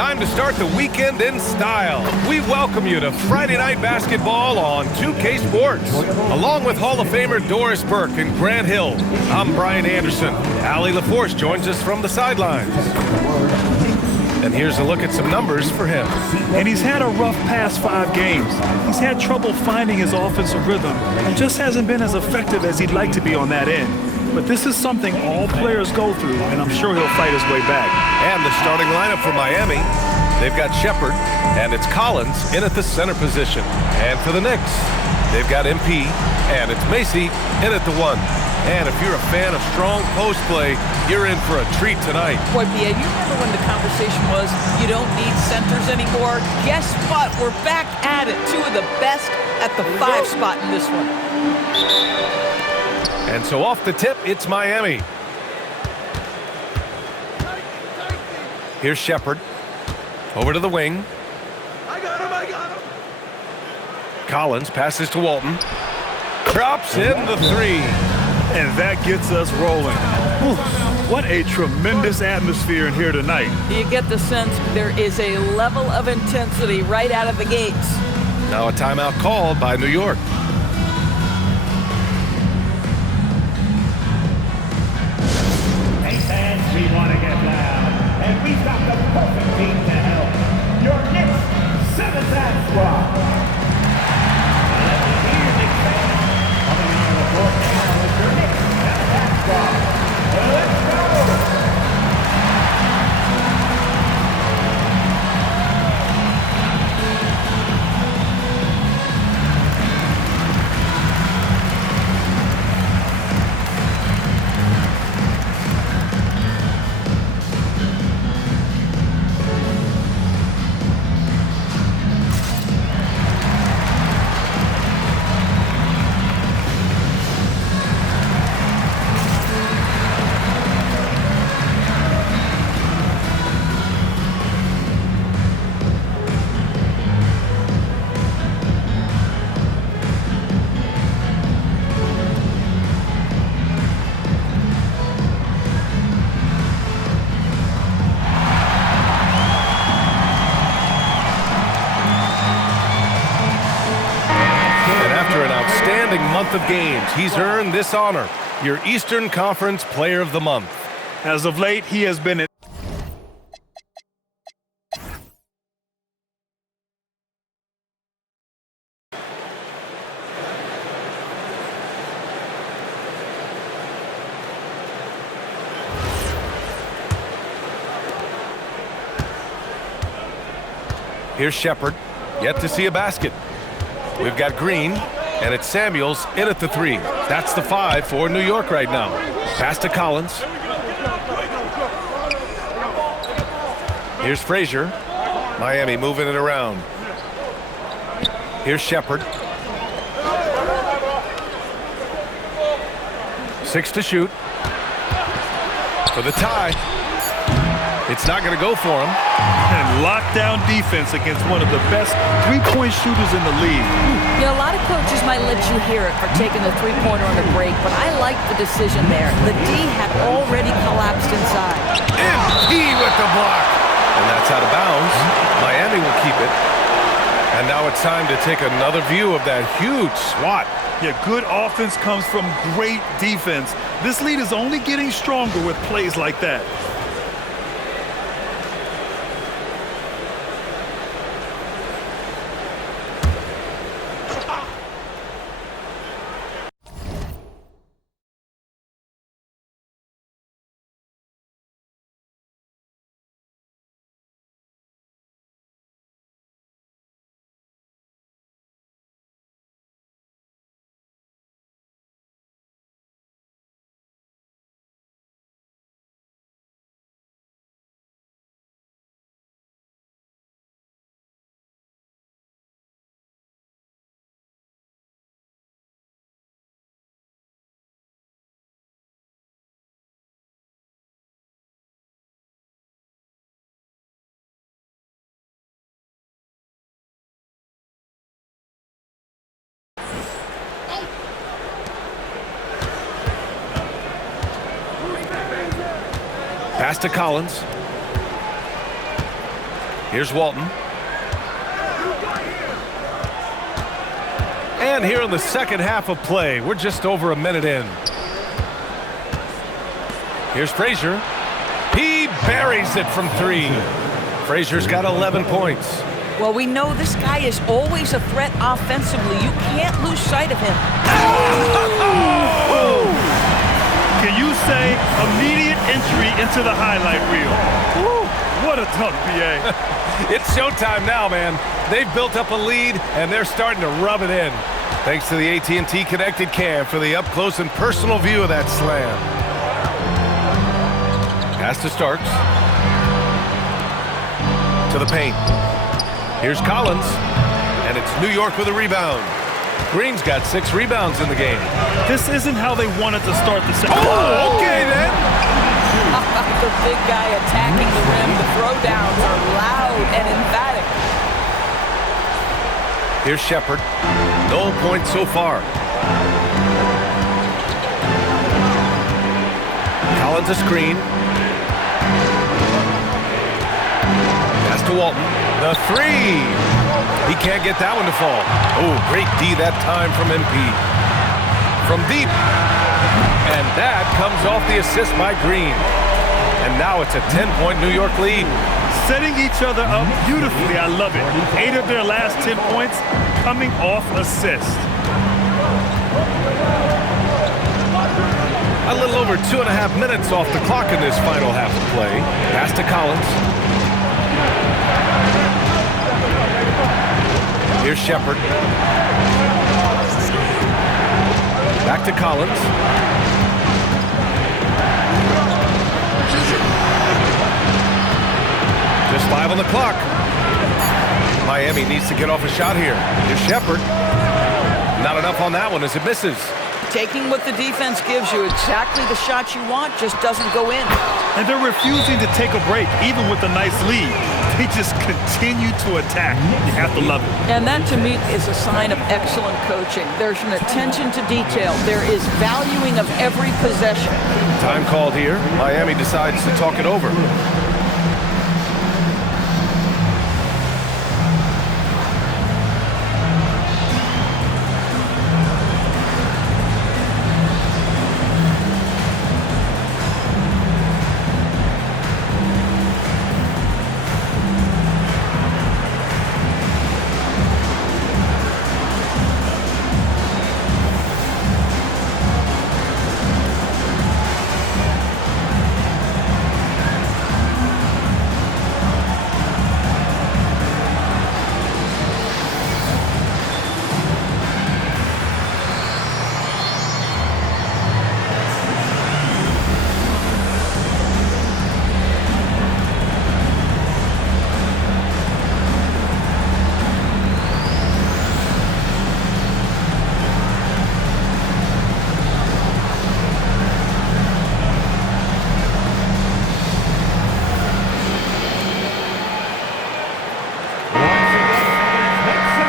Time to start the weekend in style. We welcome you to Friday Night Basketball on 2K Sports. Along with Hall of Famer Doris Burke and Grant Hill, I'm Brian Anderson. Allie LaForce joins us from the sidelines. And here's a look at some numbers for him. And he's had a rough past 5 games. He's had trouble finding his offensive rhythm and just hasn't been as effective as he'd like to be on that end. But this is something all players go through, and I'm sure he'll fight his way back. And the starting lineup for Miami, they've got Shepherd, and it's Collins in at the center position. And for the Knicks, they've got MP, and it's Macy in at the 1. And if you're a fan of strong post play, you're in for a treat tonight. Boy, P.A., you remember when the conversation was you don't need centers anymore? Guess what? We're back at it. 2 of the best at the 5 spot in this one. And so off the tip, it's Miami. Here's Shepherd. Over to the wing. I got him. Collins passes to Walton. Drops in the 3. And that gets us rolling. Whew, what a tremendous atmosphere in here tonight. You get the sense there is a level of intensity right out of the gates. Now a timeout called by New York. Hey fans, we want to get loud, and we've got the perfect team to help. Your Knicks 7th squad. Let me hear you, Knicks fans. Coming on the court now is your Knicks 7th squad. Let's go! Month of games, he's earned this honor, your Eastern Conference Player of the Month. As of late, he has been Here's Shepherd, yet to see a basket. We've got Green, and it's Samuels in at the 3. That's the 5 for New York right now. Pass to Collins. Here's Frazier. Miami moving it around. Here's Shepherd. 6 to shoot. For the tie. It's not going to go for him. And lockdown defense against one of the best three-point shooters in the league. You know, a lot of coaches might let you hear it for taking the three-pointer on the break, but I like the decision there. The D had already collapsed inside. MP with the block. And that's out of bounds. Miami will keep it. And now it's time to take another view of that huge swat. Yeah, good offense comes from great defense. This lead is only getting stronger with plays like that. Pass to Collins. Here's Walton. And here in the second half of play, we're just over a minute in. Here's Frazier. He buries it from 3. Frazier's got 11 points. Well, we know this guy is always a threat offensively. You can't lose sight of him. Can you say immediate entry into the highlight reel? Woo, what a dunk, B.A. It's showtime now, man. They've built up a lead, and they're starting to rub it in. Thanks to the AT&T Connected Cam for the up-close and personal view of that slam. Pass to Starks. To the paint. Here's Collins, and it's New York with a rebound. Green's got 6 rebounds in the game. This isn't how they wanted to start the second. Oh, okay then. The big guy attacking the rim. The throwdowns are loud and emphatic. Here's Shepard. No points so far. Collins a screen. Pass to Walton. The 3. He can't get that one to fall. Oh, great D that time from MP. From deep. And that comes off the assist by Green. And now it's a 10-point New York lead. Setting each other up beautifully. I love it. 8 of their last 10 points coming off assist. A little over 2.5 minutes off the clock in this final half of play. Pass to Collins. Here's Shepard. Back to Collins. Just 5 on the clock. Miami needs to get off a shot here. Here's Shepard. Not enough on that one as it misses. Taking what the defense gives you, exactly the shot you want, just doesn't go in. And they're refusing to take a break, even with a nice lead. They just continue to attack. You have to love it. And that, to me, is a sign of excellent coaching. There's an attention to detail. There is valuing of every possession. Time called here. Miami decides to talk it over.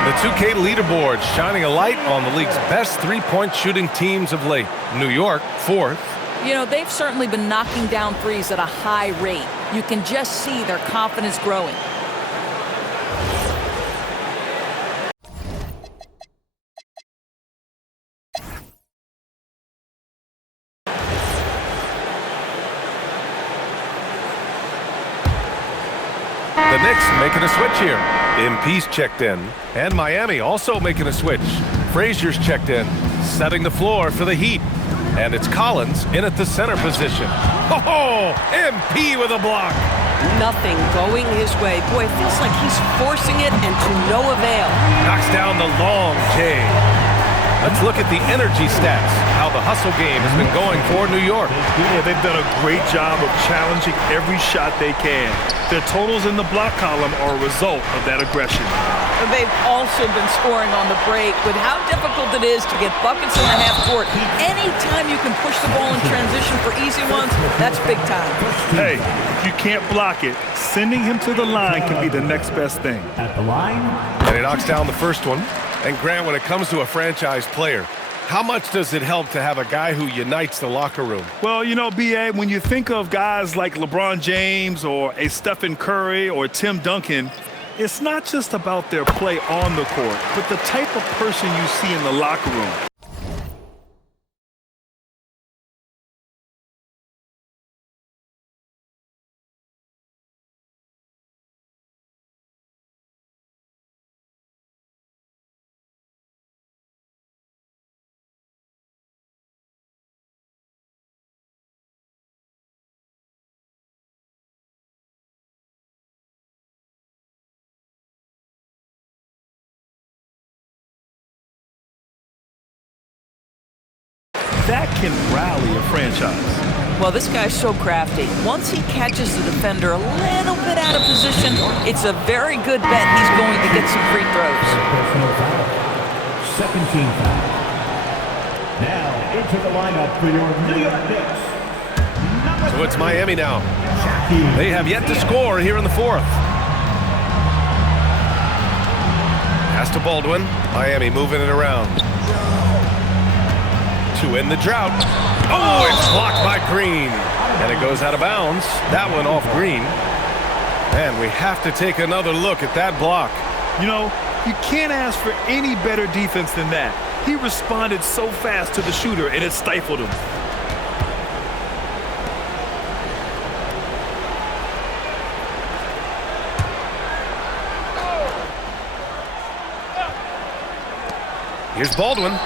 The 2K leaderboard shining a light on the league's best three-point shooting teams of late. New York, 4th. You know, they've certainly been knocking down threes at a high rate. You can just see their confidence growing. The Knicks making a switch here. MP's checked in. And Miami also making a switch. Frazier's checked in, setting the floor for the Heat. And it's Collins in at the center position. Oh, MP with a block. Nothing going his way. Boy, it feels like he's forcing it and to no avail. Knocks down the long J. Let's look at the energy stats, how the hustle game has been going for New York. Yeah, they've done a great job of challenging every shot they can. Their totals in the block column are a result of that aggression. They've also been scoring on the break with how difficult it is to get buckets in the half court. Anytime you can push the ball in transition for easy ones, that's big time. Hey, if you can't block it, sending him to the line can be the next best thing. At the line. And he knocks down the first one. And Grant, when it comes to a franchise player, How much does it help to have a guy who unites the locker room? Well, you know, B.A., when you think of guys like LeBron James or a Stephen Curry or Tim Duncan, it's not just about their play on the court, but the type of person you see in the locker room. That can rally a franchise. Well, this guy's so crafty. Once he catches the defender a little bit out of position, it's a very good bet he's going to get some free throws. Personal foul. Second team foul. Now into the lineup for your New York Knicks. So it's Miami now. They have yet to score here in the fourth. Pass to Baldwin. Miami moving it around. To end the drought. Oh, it's blocked by Green. And it goes out of bounds. That one off Green. And we have to take another look at that block. You know, you can't ask for any better defense than that. He responded so fast to the shooter, and it stifled him. Here's Baldwin.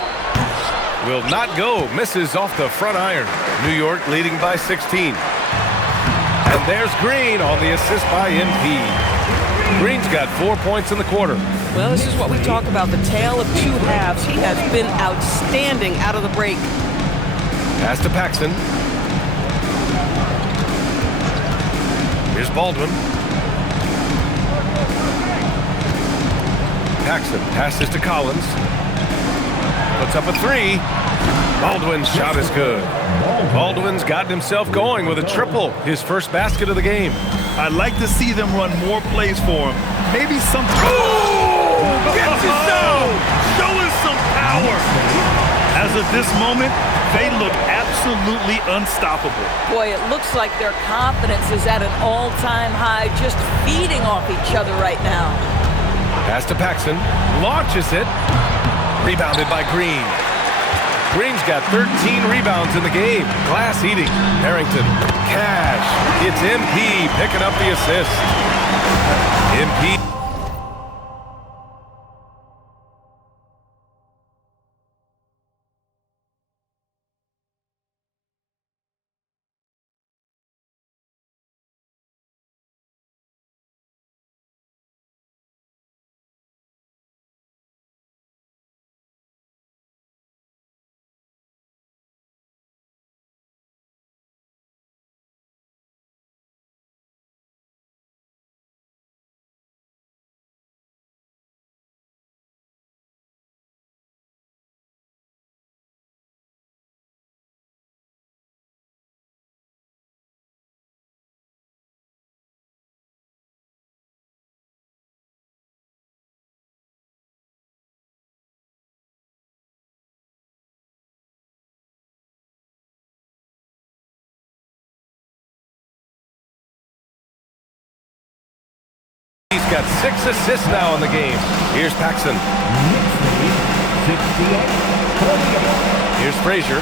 Will not go. Misses off the front iron. New York leading by 16. And there's Green on the assist by MP. Green's got 4 points in the quarter. Well, this is what we talk about, the tale of two halves. He has been outstanding out of the break. Pass to Paxson. Here's Baldwin. Paxson passes to Collins. Puts up a three. Baldwin's shot is good. Baldwin's gotten himself going with a triple, his first basket of the game. I'd like to see them run more plays for him. Maybe some... Oh! Gets it down! Showing some power. As of this moment, they look absolutely unstoppable. Boy, it looks like their confidence is at an all-time high, just feeding off each other right now. Pass to Paxson. Launches it. Rebounded by Green. Green's got 13 rebounds in the game. Glass eating. Harrington. Cash. It's MP picking up the assist. MP. He's got 6 assists now in the game. Here's Paxson. Here's Frazier.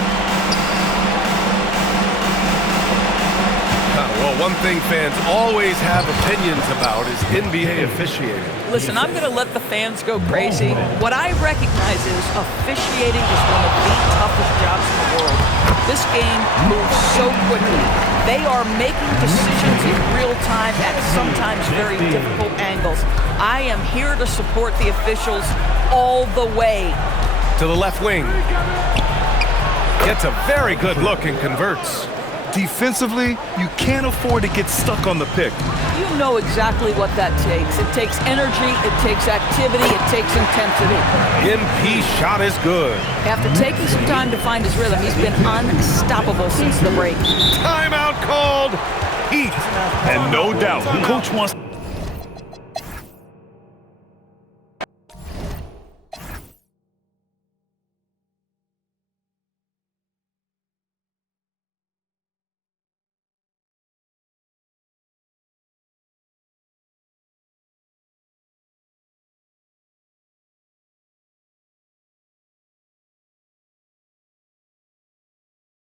Well, one thing fans always have opinions about is NBA officiating. Listen, I'm going to let the fans go crazy. What I recognize is officiating is one of the toughest jobs in the world. This game moves so quickly. They are making decisions in real time at sometimes very difficult angles. I am here to support the officials all the way. To the left wing. Gets a very good look and converts. Defensively, you can't afford to get stuck on the pick. You know exactly what that takes. It takes energy, it takes activity, it takes intensity. MP shot is good. After taking some time to find his rhythm, he's been unstoppable since the break. Timeout called. Heat. And no doubt, Coach wants...